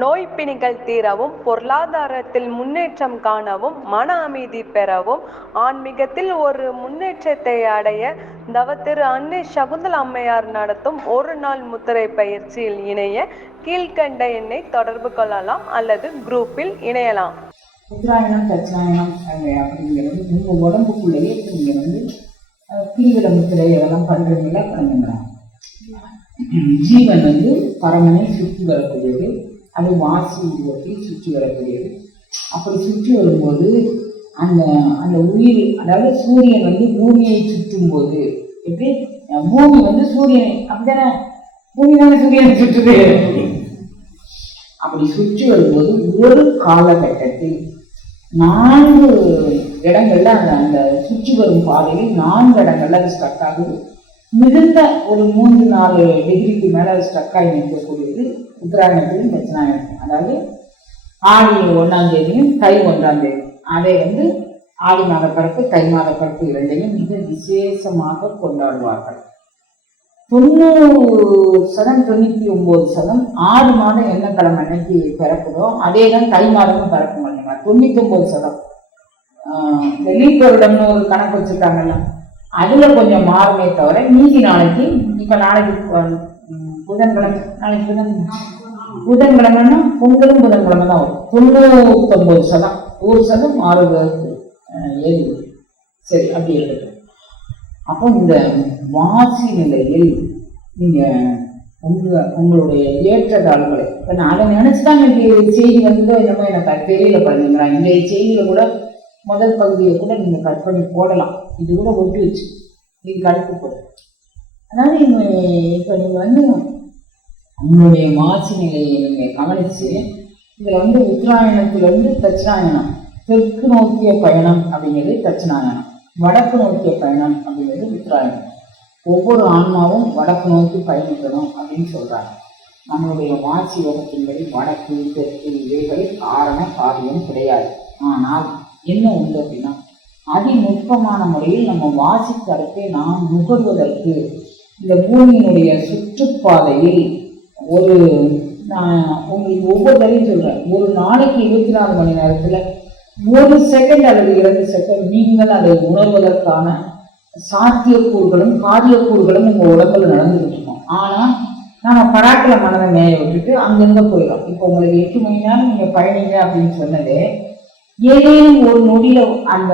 நோய் பிணிகள் தீரவும் பொருளாதாரத்தில் முன்னேற்றம் காணவும் மன அமைதி பெறவும் ஆன்மீகத்தில் ஒரு முன்னேற்றத்தை அடைய தவத்திரு அன்னை சகுந்தல அம்மையார் நடத்தும் ஒரு நாள் முத்திரை பயிற்சியில் இணைய கீழ்கண்ட எண்ணை தொடர்பு கொள்ளலாம் அல்லது குரூப்பில் இணையலாம். உத்தராயணம் தட்சிணாயணம் அப்படிங்கிறது உங்க உடம்புக்குள்ளேயே நீங்க வந்து தீவிர முத்திரை அதெல்லாம் பண்ணுறீங்களா பண்ணுங்களா ஜீவன் வந்து பரமனை சுற்றி வரக்கூடியது. அது வாசி உருவத்தில் சுற்றி வரக்கூடியது. அப்படி சுற்றி வரும்போது அந்த அந்த உயிர் அதாவது சூரியன் வந்து பூமியை சுற்றும் போது எப்படி? பூமி வந்து சூரியனை அப்படித்தானே? பூமி தானே சூரியனை சுற்றுது. அப்படி சுற்றி வரும்போது ஒரு காலகட்டத்தில் நான்கு இடங்கள்ல அந்த அந்த சுற்றி வரும் பாதையில் நான்கு இடங்கள்ல அது ஸ்டக் ஆகுது. மிகுந்த ஒரு மூன்று நாலு டிகிரிக்கு மேலே ஸ்ட்ரக் ஆகி நிற்கக்கூடியது உத்தராயணத்திலும் தட்சிணாயணத்திலும். அதாவது ஆடி ஒன்றாம் தேதியும் தை ஒன்றாம் தேதி அதை வந்து ஆடி மாத பிறப்பு தை மாத பிறப்பு இரண்டையும் மிக விசேஷமாக கொண்டாடுவார்கள். தொண்ணூறு சதம் தொண்ணூற்றி ஒம்பது சதம் ஆறு மாதம் என்ன கிழமை அன்னைக்கு பிறக்குதோ அதே தான் தை மாதமும் பிறக்கும் இல்லைங்களா தொண்ணூத்தொம்பது சதம். ஆஹ் லீப் வருடம்னு ஒரு கணக்கு வச்சுருக்காங்கல்ல. அதில் கொஞ்சம் மாறுமே தவிர மீதி நாளைக்கு இப்போ நாளைக்கு புதன்கிழமை நாளைக்கு புதன் புதன்கிழமைன்னா பொங்கலும் புதன்கிழமை தான் வரும். தொண்ணூத்தொம்பது சதம் ஒரு சதம் மாறுவதற்கு ஏது சரி அப்படி இருக்கட்டும் அப்போ இந்த வாசி நிலையில் நீங்கள் உங்க உங்களுடைய ஏற்றத்தாழ்வுகளை இப்போ நான் அதை நினச்சி தான் எனக்கு செய்தி வந்து என்னமோ எனக்கு தெரியல பண்ணுங்களா இந்த செய்தியில் கூட முதல் பகுதியை கூட நீங்க கட் பண்ணி போடலாம். இது கூட ஒட்டி வச்சு. நீங்க கடுப்பு போடலாம் அதாவது இப்போ நீங்க வந்து உங்களுடைய மாசி நிலையை நீங்க கவனிச்சு இதுல வந்து உத்தராயணத்துல இருந்து தட்சிணாயணம் தெற்கு நோக்கிய பயணம் அப்படிங்கிறது தட்சிணாயணம் வடக்கு நோக்கிய பயணம் அப்படிங்கிறது உத்தராயணம். ஒவ்வொரு ஆன்மாவும் வடக்கு நோக்கி பயணிக்கணும் அப்படின்னு சொல்றாங்க. நம்மளுடைய வாசி யோகத்தின்படி வடக்கு தெற்கு இவைகள் காரண காரியம் கிடையாது. ஆனால் என்ன உண்டு அப்படின்னா அதிநுட்பமான முறையில் நம்ம வாசித்தரத்தை நாம் நுகர்வதற்கு இந்த பூமியினுடைய சுற்றுப்பாதையில் ஒரு நான் உங்களுக்கு ஒவ்வொரு தடையும் சொல்றேன். ஒரு நாளைக்கு இருபத்தி நாலு மணி நேரத்துல ஒரு செகண்ட் அல்லது இரண்டு செகண்ட் நீங்கள் அதை உணர்வதற்கான சாத்தியக்கூறுகளும் காரியக்கூறுகளும் உங்க உடம்புல நடந்துகிட்டு இருக்கோம் ஆனா நம்ம பராக்கில மனதை மேய விட்டுட்டு அங்கங்க போயிடும். இப்போ உங்களுக்கு எட்டு மணி நேரம் நீங்க பயணிங்க அப்படின்னு சொன்னதே ஏதேனும் ஒரு நொடியில அந்த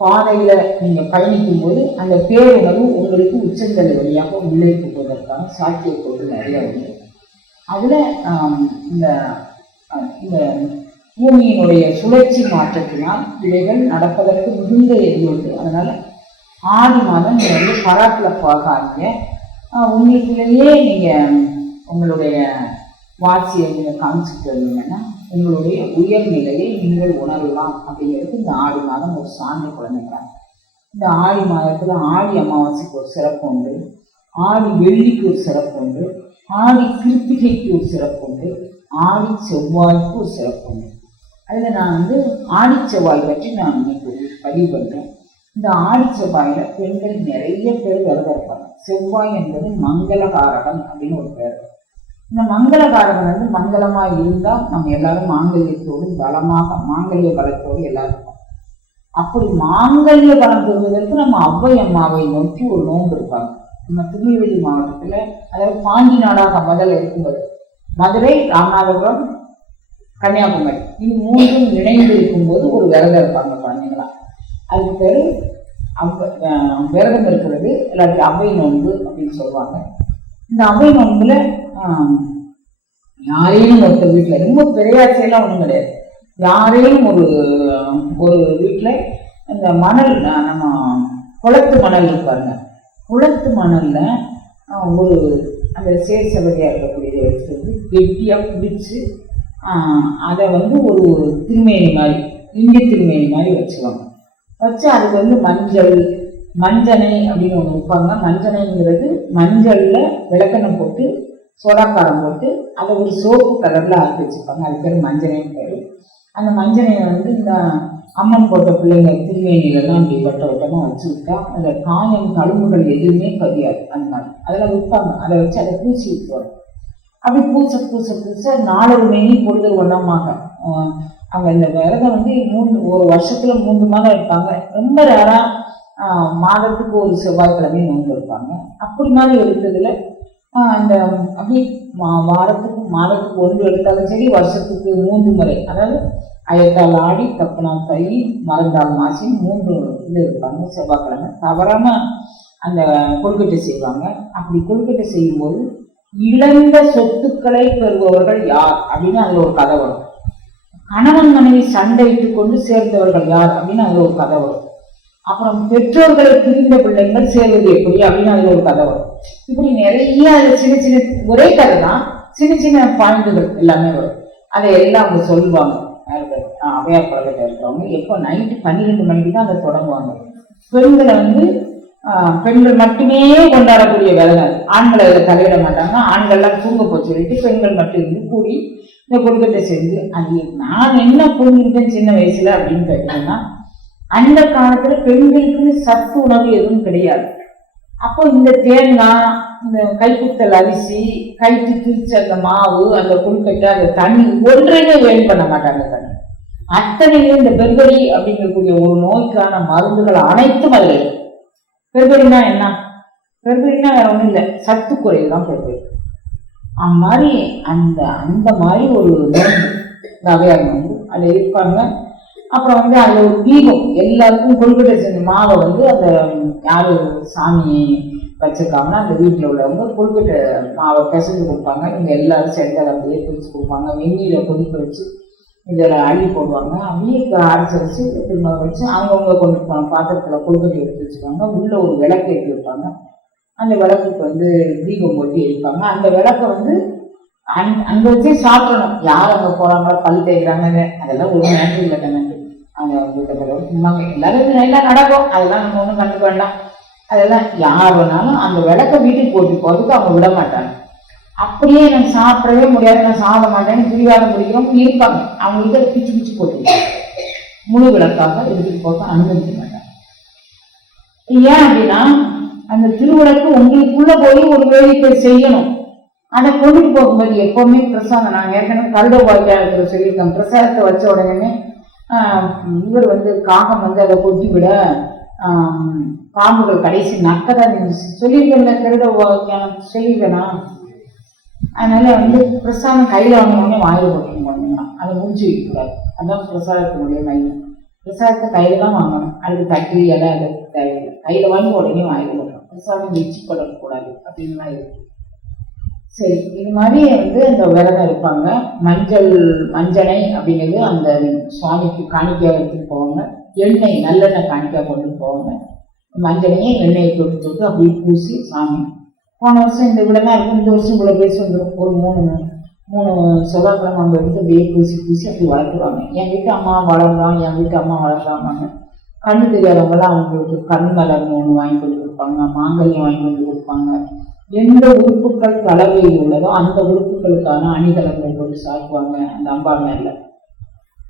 பாதையில நீங்க பயணிக்கும் போது அந்த பேருணர்வு உங்களுக்கு உச்சந்தலை வழியாக உள்ளே போவதற்கான சாத்தியக்கூறுகள் நிறைய உண்டு. அதுல இந்த இந்த பூமியினுடைய சுழற்சி மாற்றத்தினால் இவைகள் நடப்பதற்கு மிகுந்த எது அதனால ஆறு மாதம் நீங்க வந்து பராக்கில் போகாதீங்க ஆஹ், உங்களுக்குள்ளேயே நீங்க உங்களுடைய வாசியை நீங்க காமிச்சுட்டு வந்தீங்கன்னா உங்களுடைய உயர்நிலையை நீங்கள் உணரலாம். அப்படிங்கிறது இந்த ஆடி மாதம் ஒரு சான்று குழந்தைங்களா இந்த ஆடி மாதத்தில் ஆடி அமாவாசைக்கு ஒரு சிறப்பு உண்டு. ஆடி வெள்ளிக்கு ஒரு சிறப்பு உண்டு. ஆடி கிருத்திகைக்கு ஒரு சிறப்பு உண்டு. ஆடி செவ்வாய்க்கு ஒரு சிறப்பு உண்டு. அதில் நான் வந்து ஆடி செவ்வாய் பற்றி நான் இன்னைக்கு பதிவு பண்ணுறேன் இந்த ஆடி செவ்வாயில் பெண்கள் நிறைய பேர் விரதம் இருப்பாங்க. செவ்வாய் என்பது மங்களகாரகம் அப்படின்னு ஒரு பேர். இந்த மங்களகாரகன் வந்து மங்களமா இருந்தால் நம்ம எல்லாரும் மாங்கல்யத்தோடு பலமாக மாங்கல்ய பலத்தோடு எல்லாரும் அப்படி மாங்கல்ய பலம் பெறுவதற்கு நம்ம ஔவை அம்மாவை நோக்கி ஒரு நோன்பு இருப்பாங்க. நம்ம திருநெல்வேலி மாவட்டத்தில் அதாவது பாஞ்சி நாடாக முதல்ல இருக்கும்போது மதுரை ராமநாதபுரம் கன்னியாகுமரி இது மூன்றும் இணைந்து இருக்கும்போது ஒரு விரதம் இருப்பாங்க குழந்தைங்களாம் அதுக்கு பேர் அவ்வ விரதம் இருக்கிறது இல்லாட்டி அவை நோன்பு அப்படின்னு சொல்லுவாங்க. இந்த அவை நோன்புல யாரேனும் ஒருத்தர் வீட்டில் ரொம்ப பெரியாசையெல்லாம் ஒன்றும் கிடையாது. யாரேனும் ஒரு ஒரு வீட்டில் இந்த மணல் நம்ம குளத்து மணல் இருப்பாருங்க குளத்து மணலில் ஒரு அந்த சேர் இருக்கக்கூடிய இருக்கக்கூடியதை வந்து கெட்டியாக பிடிச்சி அதை வந்து ஒரு திருமேனி மாதிரி இந்திய திருமேனி மாதிரி வச்சுருவாங்க வச்சு அதுக்கு வந்து மஞ்சள் மஞ்சனை அப்படின்னு ஒன்று வைப்பாங்க மஞ்சனைங்கிறது மஞ்சளில் விளக்கெண்ணெய் போட்டு சோடாக்காரம் போட்டு அதை ஒரு சோப்பு கலரில் ஆக்கி வச்சுருப்பாங்க அது பேர் மஞ்சனைன்னு பேர். அந்த மஞ்சனையை வந்து இந்த அம்மன் போட்ட பிள்ளைங்க திருவேணிலெல்லாம் இப்படி வட்ட வட்டமாக வச்சு விட்டா அந்த காயம் தழும்புகள் எதுவுமே பதியாது. அந்த மாதிரி. அதில் விற்பாங்க. அதை வச்சு அதை பூசி விட்டுருவாங்க. அப்படி பூச பூச பூச நாலொரு மணி பொழுது ஒன்றமாக அவங்க இந்த விரதம் வந்து மூணு ஒரு வருஷத்தில் மூன்று மாதம் இருப்பாங்க ரொம்ப ரேராக மாதத்துக்கு ஒரு செவ்வாய்க்கிழமை நோன்பு இருப்பாங்க அப்படி மாதிரி இருக்கிறதுல அந்த அப்படியே மா- வாரத்துக்கு மாதத்துக்கு ஒன்று எடுத்தாலும் சரி வருஷத்துக்கு மூன்று முறை. அதாவது அயத்தால் ஆடி தப்பனால் தை மறந்தால் மாசி மூன்று இது இருப்பாங்க செவ்வாய்க்கிழமை. தவறாம அந்த கொழுக்கட்டை செய்வாங்க. அப்படி கொழுக்கட்டை செய்யும்போது இழந்த சொத்துக்களை பெறுபவர்கள் யார்? அப்படின்னு அதுல ஒரு கதை வரும். கணவன் மனைவி சண்டையிட்டு கொண்டு சேர்ந்தவர்கள் யார்? அப்படின்னு அதுல ஒரு கதை வரும். அப்புறம் பெற்றோர்களை பிரிந்த பிள்ளைங்கள் சேர்வது எப்படி அப்படின்னு அதுல ஒரு கதை வரும். இப்படி நிறைய சின்ன சின்ன ஒரே கதை தான். சின்ன சின்ன பாயிண்டுகள் எல்லாமே வரும். அதை எல்லாம் அவங்க சொல்லுவாங்க. அவையார் பழக்கத்தை இருக்கிறவங்க. எப்போ? நைட்டு பன்னிரெண்டு மணிக்கு தான் அதை தொடங்குவாங்க. பெண்களை வந்து பெண்கள் மட்டுமே கொண்டாடக்கூடிய வேலை ஆண்களை அதில் தலையிட மாட்டாங்க. ஆண்கள்லாம் தூங்க போச்சு சொல்லிட்டு பெண்கள் மட்டும் இருந்து கூடி இந்த கொழுக்கட்டை செஞ்சு அது நான் என்ன புரிஞ்சுக்கிட்டேன் சின்ன வயசுல? அப்படின்னு கேட்டீங்கன்னா அந்த காலத்துல பெண்களுக்கு சத்து உணவு எதுவும் கிடையாது. அப்போ இந்த தேங்காய் இந்த கைக்குத்தல் அரிசி கைத்து திரிச்ச அந்த மாவு அந்த கொழுக்கட்டை அந்த தண்ணி ஒன்றையுமே வேல் பண்ண மாட்டாங்க கண்ணு? அத்தனையும் இந்த பெர்பரி அப்படிங்கக்கூடிய ஒரு நோய்க்கான மருந்துகள் அனைத்தும் அதில் இருக்கு. பெர்பரினா என்ன? பெர்பரினா வேற ஒன்றும் இல்லை. சத்து குறைவு தான் பெர்பரி. அந்த மாதிரி அந்த அந்த மாதிரி ஒரு நோய் நகையாக வந்து அதில் இருப்பாங்க. அப்புறம் வந்து அதில் ஒரு தீபம் எல்லாருக்கும் கொழுக்கட்டை செஞ்ச மாவை வந்து அந்த யார் சாமி வச்சிருக்காங்கன்னா அந்த வீட்டில் உள்ளவங்க கொழுக்கட்டை மாவை பிசைஞ்சு கொடுப்பாங்க. இவங்க எல்லாரும் சென்டர் அப்படியே பிரித்து கொடுப்பாங்க. வெந்நீரை கொதிக்க வச்சு இதில் அள்ளி போடுவாங்க. அப்படியே அரைச்சி வச்சு திரும்ப வச்சு அவங்கவுங்க கொண்டு போன பாத்திரத்தில் கொழுக்கட்டை எடுத்து வச்சுருவாங்க உள்ளே ஒரு விளக்கு ஏற்றி வைப்பாங்க. அந்த விளக்குக்கு வந்து தீபம் போட்டு எரிப்பாங்க அந்த விளக்கை வந்து அந் அங்கே வச்சே சாப்பிடணும். யார் அங்கே போகிறாங்களோ பல் தேய்க்கிறாங்க அதெல்லாம் ஒரு நேரத்தில் இல்லை கணக்கு அந்த எல்லாரும் நல்லா நடக்கும். அதெல்லாம் நம்ம ஒன்றும் கண்டுக்க வேண்டாம். அதெல்லாம் யார் வேணாலும் அந்த விளக்க வீட்டுக்கு போட்டு போகிறதுக்கு அவங்க விட மாட்டாங்க. அப்படியே எனக்கு சாப்பிடவே முடியாது. நான் சாப்பிட மாட்டேன்னு பிரிவாதம் பிடிக்கிறோம் இருப்பாங்க. அவங்களுக்கு அதை பிச்சு பிச்சு போட்டு முழு விளக்காக எடுத்துட்டு போக அனுமதிக்க மாட்டாங்க. ஏன் அப்படின்னா அந்த திருவிளக்கு உங்களுக்குள்ள போய் ஒரு வேலைக்கு செய்யணும். அதை கொண்டுட்டு போகும்போது எப்பவுமே பிரசாதம். நாங்கள் ஏற்கனவே கருட வாக்கியாளத்தில் சொல்லியிருக்கோம் பிரசாதத்தை வச்ச உடனே இவர் வந்து காகம் வந்து அதை கொட்டி விட பாம்புகள் கடைசி நக்கதான் இருந்துச்சு சொல்லியிருக்கேன்ல கருட சொல்லியிருக்கேனா அதனால வந்து பிரசாதம் கையில் வாங்கினோடனே வாயில் போட்டுன்னு போனீங்கன்னா அதை முடிச்சு வைக்கக்கூடாது அதான் பிரசாதத்தினுடைய மையம். பிரசாதத்தை கையில் தான் வாங்கணும். அதுக்கு தட்டு இலை அது தேவையில்லை. கையில் வாங்கி உடனே வாயில் போடணும் பிரசாதம் வச்சு போடக்கூடாது அப்படின்லாம் இருக்கு. சரி இது மாதிரி வந்து இந்த விரதம் இருப்பாங்க. மஞ்சள் மஞ்சளை அப்படிங்கிறது அந்த சுவாமிக்கு காணிக்கையாக எடுத்துட்டு போவாங்க. எண்ணெய் நல்லெண்ணெய் காணிக்கையாக கொண்டு போவாங்க. மஞ்சளையும் எண்ணெயை தொட்டு தொட்டு அப்படியே பூசி சாமி. போன வருஷம் இந்த விடமா இருக்கும் இந்த வருஷம் இவ்வளோ பேசி வந்துடும் ஒரு மூணு மூணு செவ்வாய்க்கிழமை அங்கே இருந்து அப்படியே பூசி பூசி அப்படி வளர்த்துவாங்க என் வீட்டு அம்மா வளர்றான் என் வீட்டு அம்மா வளர்றாங்க கண்ணு தெரியாதவங்களாம் அவங்களுக்கு கண் மலர் மூணு வாங்கி கொண்டு கொடுப்பாங்க மாங்கல்யம் வாங்கி கொண்டு கொடுப்பாங்க எந்த உறுப்புகள் கலவையில் உள்ளதோ அந்த உறுப்புகளுக்கான அணிகலன்கள் கொண்டு சாப்பிடுவாங்க அந்த அம்பா மேல.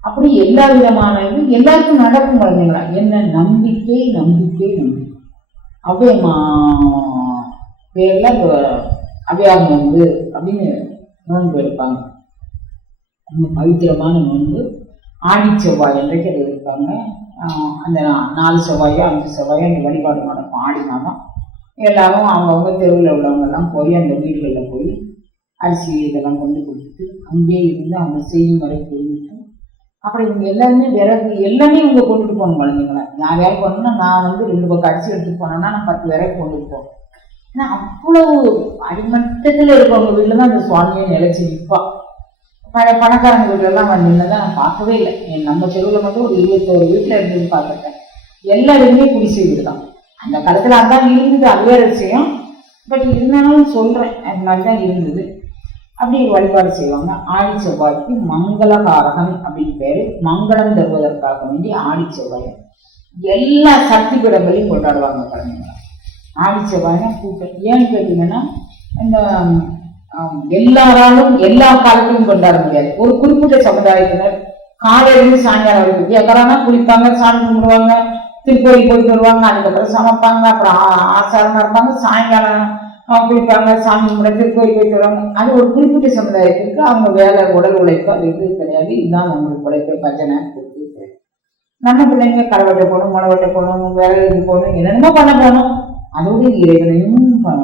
அப்படி எல்லா விதமான இது எல்லாருக்கும் நடக்கும் குழந்தைங்களா என்ன? நம்பிக்கை நம்பிக்கை நம்பிக்கை. அவ்வையம்மா பேர்ல இந்த வந்து அப்படின்னு நோன்பு எடுப்பாங்க. ரொம்ப பவித்திரமான நோன்பு. ஆடி செவ்வாய் என்றைக்கு அது இருப்பாங்க அந்த நாலு செவ்வாயோ அஞ்சு செவ்வாயோ அந்த வழிபாடு நடக்கும். ஆடி மாதம். எல்லாரும் அவங்கவுங்க தெருவில் உள்ளவங்கெல்லாம் போய் அந்த வீடுகளில் போய் அரிசி இதெல்லாம் கொண்டு கொடுத்துட்டு அங்கேயே இருந்து அவங்க செய்யும் முறை தெரிவித்து அப்புறம் இவங்க எல்லாருமே விறகு எல்லாமே இவங்க கொண்டுட்டு போகணும் குழந்தைங்கள. நான் வேலை போனோம்னா நான் வந்து ரெண்டு பக்கம் அரிசி எடுத்துட்டு போனேன்னா நான் பத்து விறகு கொண்டுட்டு போவேன். ஏன்னா அவ்வளவு அடிமட்டத்தில் இருக்கவங்க வீட்டில் தான் அந்த சுவாமியை நிலைச்சி நிற்பா பண பணக்காரங்க வீட்டிலலாம் வந்து நின்னதை நான் பார்க்கவே இல்லை. என் நம்ம தெருவில் மட்டும் ஒரு இருபத்தோரு வீட்டில் இருந்து பார்த்துருக்கேன். எல்லாருமே குடிசை வீடு தான் அந்த காலத்தில் அதான் இருந்தது அது வேற விஷயம் பட் இருந்தாலும் சொல்கிறேன் அது மாதிரி தான் இருந்தது. அப்படி வழிபாடு செய்வாங்க. ஆடி செவ்வாய்க்கு மங்களகாரகன் அப்படின்னு பேரு. மங்களம் தருவதற்காக வேண்டி ஆடி செவ்வாய். எல்லா சக்தி பீடங்களையும் கொண்டாடுவாங்க குழந்தைங்க ஆடி செவ்வாய்னா கூட்டம். ஏன்னு கேட்டீங்கன்னா இந்த எல்லாராலும் எல்லா காலத்திலும் கொண்டாட முடியாது. ஒரு குறிப்பிட்ட சமுதாயத்தினர் காலையிலிருந்து சாயங்காலம் வரைக்கும். வித்தியாக்காரனா குளிப்பாங்க சாமி கும்பிடுவாங்க திருக்கோயில் போயிட்டு வருவாங்க அதுக்கப்புறம் சமைப்பாங்க அப்புறம் ஆ- இருப்பாங்க சாயங்காலம் குளிப்பாங்க சாமி கும்பிட திருக்கோயில் போயிட்டு வருவாங்க. அது ஒரு குறிப்பிட்ட சமுதாயத்திற்கு அவங்க வேலை உடல் உழைப்பு அது இது கிடையாது. இதுதான் அவங்களுக்கு உழைப்பு பஜனை கூத்து, நம்ம பிள்ளைங்க கலவட்டை போகணும் மொளவட்டை போகணும் வேலை இது போகணும் என்னென்னமோ பண்ண போகணும் அதோடு இறைவனையும்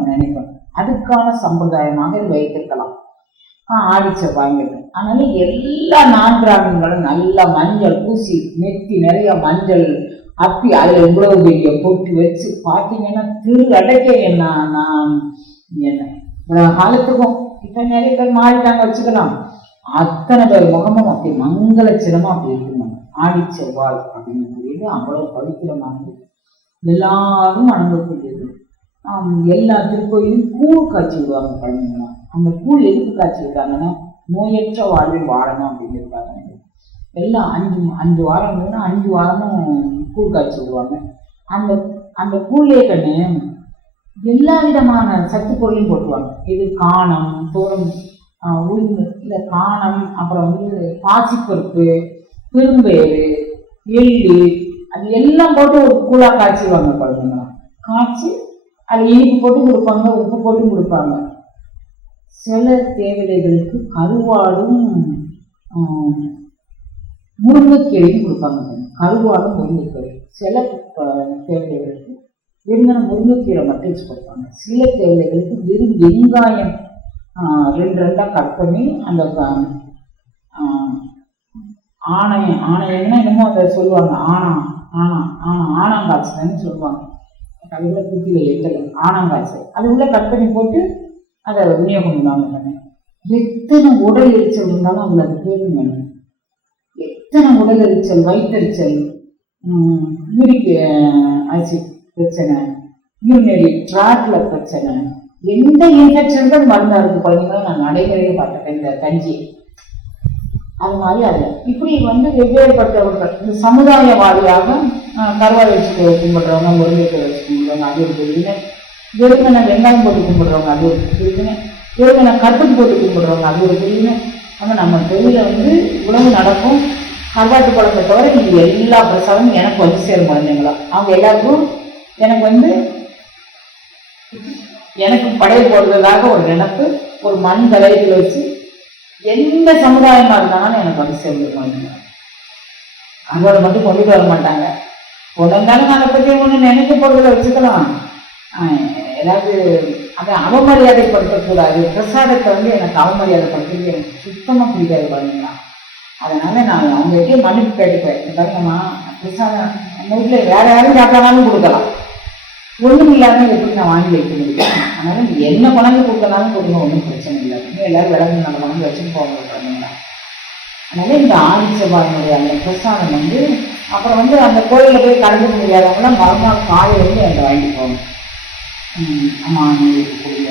நினைக்கணும். அதுக்கான சம்பிரதாயமாக இது வைத்திருக்கலாம். ஆஹ் ஆடி செவ்வாய்ங்கிறது அதனால எல்லா நான்கிராமங்களும் நல்லா மஞ்சள் பூசி நெத்தி நிறைய மஞ்சள் அப்பி அதில் இவ்வளவு பெரிய பொட்டு வச்சு பார்த்தீங்கன்னா திரு அடைக்க என்ன நான் என்ன? காலத்துக்கும் இப்போ நிறைய பேர் மாறிட்டாங்க வச்சுக்கலாம். அத்தனை பேர் முகமும் அப்படி மங்கள சிரமா அப்படி இருக்கணும் ஆடி செவ்வாள் அப்படின்னு சொல்லிட்டு அவ்வளவு பவித்திரமானது எல்லாரும் வணங்கக்கூடியது எல்லா திருக்கோயிலும் கூழ் காய்ச்சி விடுவாங்க குழந்தைங்களாம் அந்த கூழ் எதுக்கு காய்ச்சி விடுறாங்கன்னா நோயற்ற வாழ்வில் வாழணும் இருக்காங்க. எல்லாம் அஞ்சு அஞ்சு வாரம் இருந்ததுன்னா அஞ்சு வாரமும் கூழ் காய்ச்சி விடுவாங்க. அந்த அந்த கூழ்லே கண்ணு எல்லா விதமான சத்து பொருளையும் போட்டுருவாங்க இது காணம் தோரம் உளுந்து இல்லை காணம் அப்புறம் வந்து பாசிப்பருப்பு திரும்பேறு எள்ளு அது எல்லாம் போட்டு ஒரு கூழாக காய்ச்சிடுவாங்க குழந்தைங்களாம் காய்ச்சி அது இனிப்பு போட்டு கொடுப்பாங்க உப்பு போட்டு கொடுப்பாங்க. சில தேவைகளுக்கு கருவாடும் முருங்கைக்கீரையும் கொடுப்பாங்க. கருவாடும் முருங்கைக்கீரை. சில தேவைகளுக்கு தேவதைகளுக்கு வெறுமன முருங்கைக்கீரை மட்டும் வச்சு கொடுப்பாங்க. சில தேவைகளுக்கு வெறும் வெங்காயம் ரெண்டு ரெண்டாக கட் பண்ணி அந்த ஆணையம் ஆணையம்னா என்னமோ அதை சொல்லுவாங்க. ஆனா ஆனா ஆனா ஆனாங்காய்ச்சல்னு சொல்லுவாங்க. அது உள்ள குத்தியில் எத்தலை ஆனாங்காய்ச்சல் அது உள்ள கட் பண்ணி போட்டு அதை விநியோகம் பண்ணுவாங்க எத்தனை உடல் எரிச்சல் இருந்தாலும் அவங்களுக்கு அது கேளுங்க உடல் எரிச்சல் வயிற்றெரிச்சல் யூரிக் ஆசிட் பிரச்சனை யூரினரி ட்ராக்ல பிரச்சனை எந்த இன்ஃபெக்ஷனுக்கும் மருந்தா இருக்கு குழந்தைங்களும் நான் நடைமுறையில் பார்த்துட்டேன் இந்த கஞ்சி. அது மாதிரி அது. இப்படி வந்து வெவ்வேறுபட்டவர்கள் இந்த சமுதாய வாரியாக கருவாய் வச்சு கும்பிடுறவங்க முருங்கைக்கீரை வச்சு கும்பிடுறவங்க அது ஒரு பிரிவினை வெறுமனை வெங்காயம் போட்டு கும்பிடுறவங்க அது ஒரு பிரிவினை வெறுமனை கட்டுக்கு போட்டு கும்பிடுறவங்க அது ஒரு பிரிவினை ஆனால் நம்ம தெருவில் வந்து உணவு நடக்கும். கருவாட்டு குழம்பை தவிர நீங்கள் எல்லா பிரசாதமும் எனக்கு வந்து சேரும் குழந்தைங்களா? அவங்க எல்லாருக்கும் எனக்கு வந்து எனக்கு படையல் போடுறதாக ஒரு நினைப்பு ஒரு மண் தலையத்தில் வச்சு எந்த சமுதாயமாக இருந்தாலும் எனக்கு வந்து சேர்ந்துருப்பாங்க அதோட மட்டும் கொண்டுட்டு வர மாட்டாங்க. கொண்டு வந்தாலும் அதை பற்றி ஒன்று நினைக்க போடுறத வச்சுக்கலாம். ஏதாவது அதை அவமரியாதைப்படுத்தக்கூடாது. பிரசாதத்தை வந்து எனக்கு அவமரியாதைப்படுத்துறது எனக்கு சுத்தமாக பிடிக்காது பாருங்களா அதனால நான் அவங்ககிட்டயே மன்னிப்பு கேட்டுப்பேன் இந்த பாருங்கம்மா பிரசாதம் நம்ம வீட்டில் வேற யாரும் சாப்பிட்டாலும் கொடுக்கலாம். ஒன்றும் இல்லாமல் எப்படி நான் வாங்கி வைக்க முடியும் அதனால என்ன குழந்தை கொடுக்கலாம்னு கொடுங்க ஒன்றும் பிரச்சனை இல்லை. இன்னும் எல்லாரும் விலங்கு நம்ம கொண்டு வச்சுன்னு போக குழந்தைங்களா அதனால இந்த ஆடி செவ்வாயினுடைய அந்த பிரசாதம் வந்து அப்புறம் வந்து அந்த கோயிலில் போய் கலந்துக்க முடியாதவங்களாம் மறுநாள் காலையில் வந்து என்கிட்ட வாங்கிட்டு போகணும். ஆமாம் அம்மா கொடுங்க.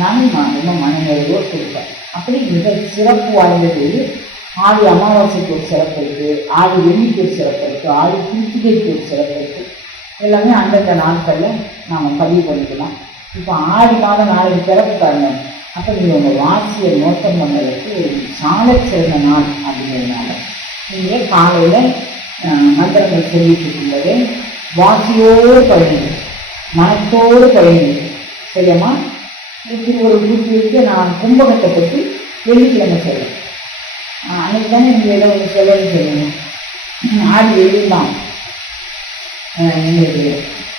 நானும் நான் ரொம்ப மனநிறைவோடு கொடுப்பேன். அப்படி மிக சிறப்பு வாய்ந்தது ஆடி அமாவாசைக்கு ஒரு சிறப்பு இருக்குது ஆடி வெள்ளிக்கு ஒரு சிறப்பு இருக்குது ஆடி கிருத்திகைக்கு ஒரு சிறப்பு இருக்குது எல்லாமே அந்தந்த நாட்களில் நாம் பதிவு பண்ணிக்கலாம். இப்போ ஆடி மாதம் நாளைக்கு பிறப்பு தரணும் அப்போ நீங்கள் உங்கள் வாசியை நோட்டம் பண்ணுறதுக்கு ஒரு சாலை சிறந்த நாள் அப்படிங்கிறதுனால நீங்கள் காலையில் மந்திரங்கள் சொல்லிட்டு இருக்கும்போது வாசியோடு பழகுங்க மனத்தோடு பழகுங்க சரியாம்மா? இப்படி ஒரு குறிப்பிட்டு நான் கும்பகத்தை பற்றி வெள்ளிக்கிழமை சொல்லுவேன் அன்னைக்கு தானே நீங்கள் ஏதோ ஒன்று சொல்லணும்னு சொல்லுங்க ஆடி வெயில் தான் எங்களுக்கு.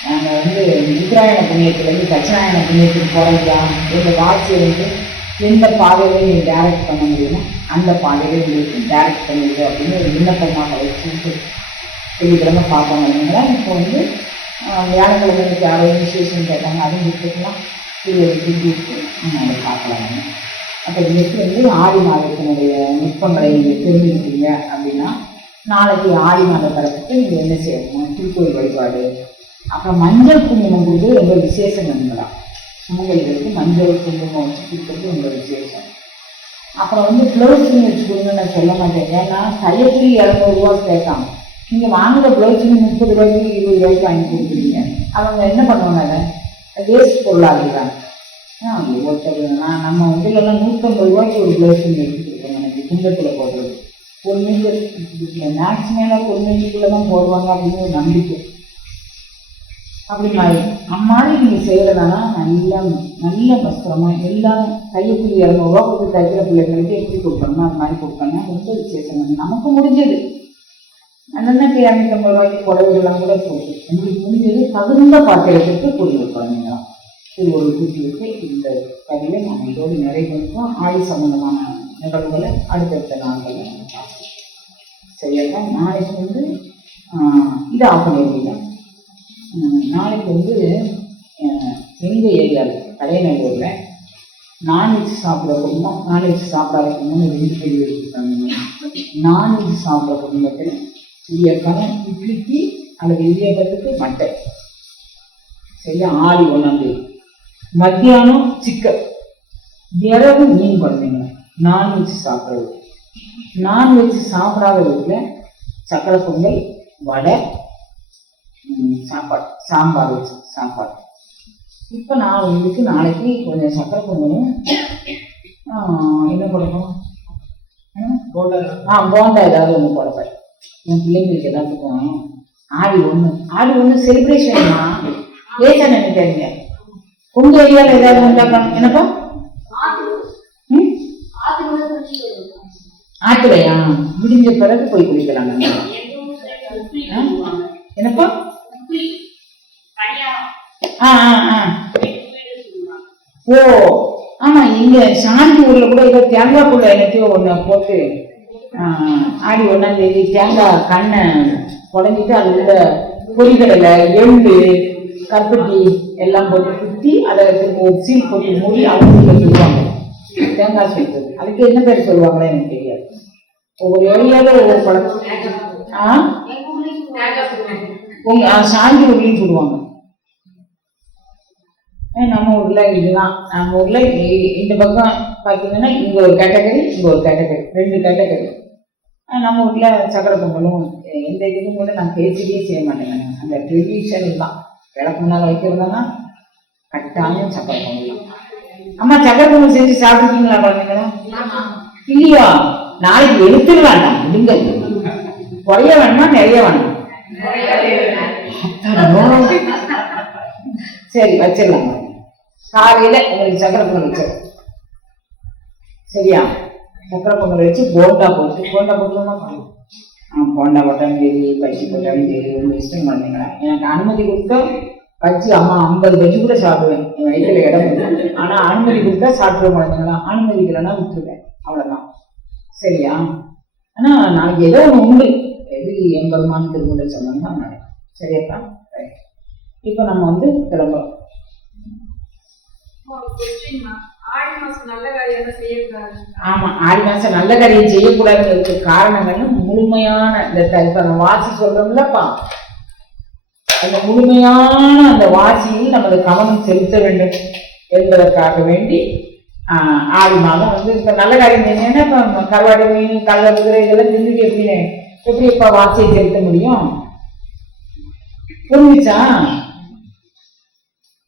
நாங்கள் வந்து உத்தராயண புண்ணியத்துலேருந்து தட்சிணாயண புண்ணியத்துக்கு போகிறதா எங்கள் வாட்சி வந்து எந்த பாதையில நீங்கள் டேரக்ட் பண்ண முடியுமோ அந்த பாதையில உங்களுக்கு டைரக்ட் பண்ணிடுது அப்படின்னு ஒரு விண்ணப்பமாக வச்சுட்டு வெள்ளிக்கிழமை பார்ப்போம். இல்லைங்களா இப்போ வந்து அஹ், வியாழக்கிழமைக்கு யாரும் விசேஷம் கேட்டாங்க அதுவும் விட்டுக்கலாம். இது திருப்பி நம்ம அதை பார்க்கலாம். அப்போ இன்னைக்கு வந்து ஆடி மாதத்தினுடைய நுட்பங்களை நீங்கள் தெரிஞ்சுக்கிட்டீங்க அப்படின்னா நாளைக்கு ஆடி மாத பிறப்புக்கு நீங்கள் என்ன செய்யணும்? திருக்கோயில் வழிபாடு. அப்புறம் மஞ்சள் குங்குமம் கொடுத்து ரொம்ப விசேஷம் நண்பரா சுமங்கலிகளுக்கு மஞ்சள் குங்குமம் வச்சு கொடுக்குறது ரொம்ப விசேஷம். அப்புறம் வந்து ப்ளவுஸுன்னு வச்சு கொடுங்க நான் சொல்ல மாட்டேன். ஏன்னா கையெழுத்து இரநூறு ரூபா கேட்காங்க. நீங்கள் வாங்குற ப்ளவுஸுக்கு முப்பது ரூபாய்க்கு இருபது ரூபாய்க்கு வாங்கி கொடுக்குறீங்க. அவங்க என்ன பண்ணுவாங்க வேஸ்ட் பொருளாகிறாங்க ஒருத்தர் நான் நம்ம இதுலலாம் நூற்றம்பது ரூபாய்க்கு ஒரு ப்ளவுஸ் எடுத்து எனக்கு குண்டத்தில் போடுறது. ஒரு மீட்டர் மேக்ஸிமம் ஒரு மீட்டருக்குள்ளே தான் போடுவாங்க அப்படின்னு ஒரு நம்பிக்கை. அப்படி மாதிரி. அம்மாதிரி நீங்கள் செய்கிறதானா நல்ல நல்ல வஸ்திரமா எல்லாம் கையெழுத்து இரநூறுவா கொடுத்து தைக்கிற பிள்ளைங்களுக்கு எப்படி கொடுக்கணுமோ அது மாதிரி கொடுக்கணும் ரொம்ப விசேஷம். நமக்கு முடிஞ்சது. அண்ணனுக்கு இரநூத்தம்பது ரூபாய்க்கு புடவைகள்லாம் கூட போகுது எங்களுக்கு முடிஞ்சது தகுந்த பாத்திரத்துக்கு கொடுத்துருப்பாங்க இது ஒரு வீட்டிற்கு இந்த பதிவை நாம் இதோடு நிறைவேற்றோம் ஆயுள் சம்பந்தமான நிகழ்வுகளை அடுத்தடுத்த நாட்களில் நம்ம சரியாக்கா நாளைக்கு வந்து இது ஆஃப் நாளைக்கு வந்து எங்கள் ஏரியாவில் கடையநல்லூரில் நான்வெஜ் சாப்பிட்ற குடும்பம் நான்வெஜ் சாப்பிடாத குடும்பம் ரெண்டு பேர் இருக்காங்க. நான்வெஜ் சாப்பிட்ற குடும்பத்தில் இடியக்கான இட்லிக்கு அல்லது இயக்கத்துக்கு மட்டை. சரியா? ஆடி ஒன்றாம் தேதி. மத்தியானம் சிக்கன். இரவு மீன் குழந்தைங்க நான்வெஜ் சாப்பிட்றது. நான்வெஜ் சாப்பிடாத வீட்டில் சக்கரை பொங்கல் வடை சாப்பாடு சாம்பார் வச்சு சாப்பாடு. இப்போ நான் உங்களுக்கு நாளைக்கு கொஞ்சம் சக்கரை பொங்கலும் என்ன கொடுக்கணும் ஆ? போண்டா. ஏதாவது ஒன்று போடப்பேன் என் பிள்ளைங்களுக்கு எல்லாத்துக்கும். ஆடி ஒன்று ஆடி ஒன்று செலிப்ரேஷன்மா ஏசா நினைக்காதீங்க உங்க ஏரியாவில் ஏதாவது உண்டாக்கா என்னப்பா? ம்? ஆத்துலையா? முடிஞ்ச பிறகு போய் குளிக்கலாம் ஆ? என்னப்பா? ஆ ஆ ஆ. ஓ ஆமா இங்க சாந்தி ஊர்ல கூட ஏதோ தேங்காய் புள்ள என்னத்தையோ ஒண்ணு போட்டு ஆடி ஒன்னாம் தேதி தேங்காய் கண்ணை உடஞ்சிட்டு அது உள்ள பொறிகடலை எள்ளு கருப்பட்டி எல்லாம் போட்டு குத்தி அதை சீல் போட்டு மூடி அவங்க சொல்லுவாங்க. தேங்காய் சேர்த்தது அதுக்கு என்ன பேர் சொல்லுவாங்களே எனக்கு தெரியாது. ஒவ்வொரு ஏரியாவில் ஒவ்வொரு பழக்கம் ஆ? உங்க சாஞ்சி சாந்தி ஊர்லையும் சொல்லுவாங்க நம்ம ஊர்ல இதுதான். நம்ம ஊர்ல இந்த பக்கம் பார்த்தீங்கன்னா இங்க ஒரு கேட்டகரி இங்க ஒரு கேட்டகரி ரெண்டு கேட்டகரி நம்ம ஊர்ல சக்கரை பொங்கலும் எந்த இதுக்கும் கூட நான் பேசிட்டே செய்ய மாட்டேங்க அந்த ட்ரெடிஷன் தான். விளக்கு முன்னால் வைக்கிறதுனா கட்டாயம் சக்கரை பொங்கல். அம்மா சக்கரை பொங்கல் செஞ்சு சாப்பிட்டுருக்கீங்களா குழந்தைங்களா? இல்லையா நாளைக்கு எடுத்துடலாம்டா விடுங்க குறைய வேணுமா நிறைய வேணும்? சரி வச்சிடலாம். காலையில உங்களுக்கு சக்கரை பொங்கல் வச்சிடலாம் சரியா? சக்கரை பொங்கல் வச்சு போண்டா போட்டு போண்டா போட்டுலாம் ஆ போண்டா போட்டாலும் சரி பஜ்ஜி போட்டாலும் சரி உங்க இஷ்டம் பண்ணீங்களா எனக்கு அனுமதி கொடுத்தா பஜ்ஜி அம்மா ஐம்பது பஜ்ஜி கூட சாப்பிடுவேன். என் வயிற்றுல இடம் ஆனால் அனுமதி கொடுத்தா சாப்பிடுவேன் குழந்தைங்களா? அனுமதி இல்லைன்னா விட்டுருவேன். அவ்வளோதான் சரியா? ஆனால் நாளைக்கு ஏதோ ஒன்று உண்டு. எது எம்பெருமான் திருமண சொன்னோம்னா நடக்கும். சரியாப்பா? ரைட் இப்போ நம்ம வந்து கிளம்புறோம். ஆடி மாசம் நல்ல காரியம் செய்யக்கூடாது ஆமா ஆடி மாசம் நல்ல காரியம் செய்யக்கூடாதுங்கிறதுக்கு காரணங்கள் முழுமையான இந்த இப்ப நம்ம வாசி சொல்றோம்லப்பா. அந்த முழுமையான அந்த வாசியில் நமது கவனம் செலுத்த வேண்டும் என்பதற்காக வேண்டி ஆடி மாதம் வந்து இப்ப நல்ல காரியம் என்னன்னா இப்ப கருவாடு மீன் கல்லறுக்கிற இதெல்லாம் திண்டுக்கு எப்படி எப்படி இப்ப வாசியை செலுத்த முடியும்? புரிஞ்சுச்சா?